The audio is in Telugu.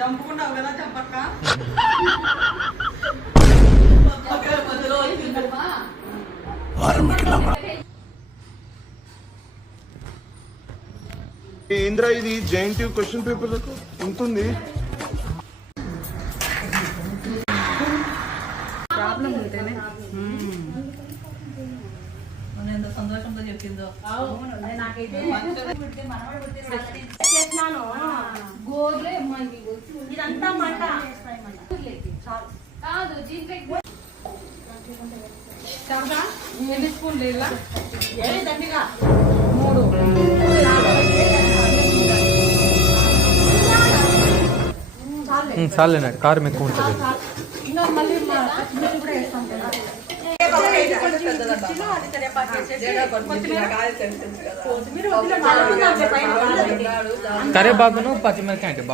జంపుకున్నావు కదా చెప్పక్క. ఇంద్ర ఇది జేఎన్టీయూ క్వశ్చన్ పేపర్ ఉంటుంది. ప్రాబ్లం ఉంటేనే ఎంత సంతోషంతో చెప్పిందో. నాకైతే ఇదంతా మంట కాదు. ఎన్ని స్పూన్లు ఇలా 3 చాలేనా? కారం ఎక్కువ ఉంటుంది. కరేపాకును పచ్చిమిరకాయ అంటే